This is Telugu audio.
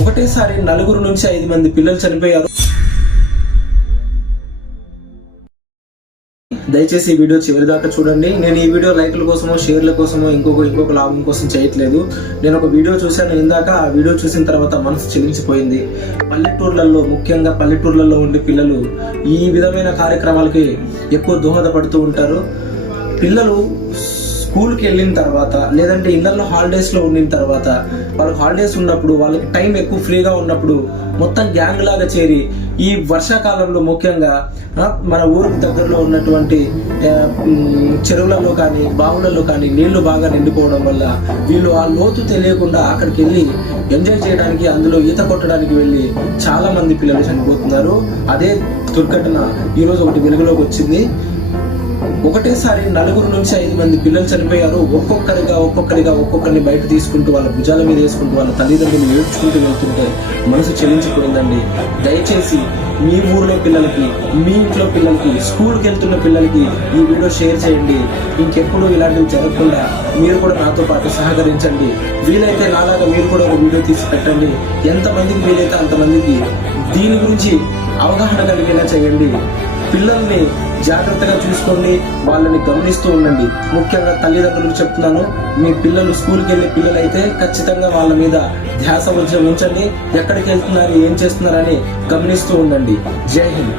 ఒకటేసారి 4 నుంచి 5 మంది పిల్లలు చనిపోయారు. దయచేసి ఈ వీడియో చివరి దాకా చూడండి. నేను ఈ వీడియో లైక్ల కోసమో షేర్ల కోసమో ఇంకొక లాభం కోసం చేయట్లేదు. నేను ఒక వీడియో చూశాను ఇందాక. ఆ వీడియో చూసిన తర్వాత మనసు చెలించిపోయింది. పల్లెటూర్లలో, ముఖ్యంగా పల్లెటూర్లలో ఉండే పిల్లలు ఈ విధమైన కార్యక్రమాలకి ఎక్కువ దోహదపడుతూ ఉంటారు. పిల్లలు స్కూల్కి వెళ్ళిన తర్వాత లేదంటే ఇళ్లలో హాలిడేస్లో ఉండిన తర్వాత, వాళ్ళకి హాలిడేస్ ఉన్నప్పుడు, వాళ్ళకి టైం ఎక్కువ ఫ్రీగా ఉన్నప్పుడు మొత్తం గ్యాంగ్ లాగా చేరి ఈ వర్షాకాలంలో ముఖ్యంగా మన ఊరికి దగ్గరలో ఉన్నటువంటి చెరువులలో కానీ బావులలో కానీ నీళ్లు బాగా నిండిపోవడం వల్ల వీళ్ళు ఆ లోతు తెలియకుండా అక్కడికి వెళ్ళి ఎంజాయ్ చేయడానికి, అందులో ఈత కొట్టడానికి వెళ్ళి చాలా మంది పిల్లలు చనిపోతున్నారు. అదే దుర్ఘటన ఈరోజు ఒకటి వెలుగులోకి వచ్చింది. ఒకటేసారి 4 నుంచి 5 మంది పిల్లలు చనిపోయారు. ఒక్కొక్కరిని బయట తీసుకుంటూ వాళ్ళ భుజాల మీద వేసుకుంటూ వాళ్ళ తల్లిదండ్రులు ఏడ్చుకుంటూ వెళ్తుంటే మనసు చెలించిపోయిందండి. దయచేసి మీ ఊర్లో పిల్లలకి, మీ ఇంట్లో పిల్లలకి, స్కూల్కి వెళ్తున్న పిల్లలకి ఈ వీడియో షేర్ చేయండి. ఇంకెప్పుడు ఇలాంటివి జరగకుండా మీరు కూడా నాతో పాటు సహకరించండి. వీలైతే నాలాగా మీరు కూడా ఒక వీడియో తీసి పెట్టండి. ఎంతమందికి వీలైతే అంతమందికి దీని గురించి అవగాహన కలిగేలా చేయండి. పిల్లల్ని జాగ్రత్తగా చూసుకోండి, వాళ్ళని గమనిస్తూ ఉండండి. ముఖ్యంగా తల్లిదండ్రులకు చెప్తున్నాను, మీ పిల్లలు స్కూల్కి వెళ్ళే పిల్లలైతే ఖచ్చితంగా వాళ్ళ మీద ధ్యాస ఉంచండి. ఎక్కడికి వెళ్తున్నారు, ఏం చేస్తున్నారని గమనిస్తూ ఉండండి. జై హింద్.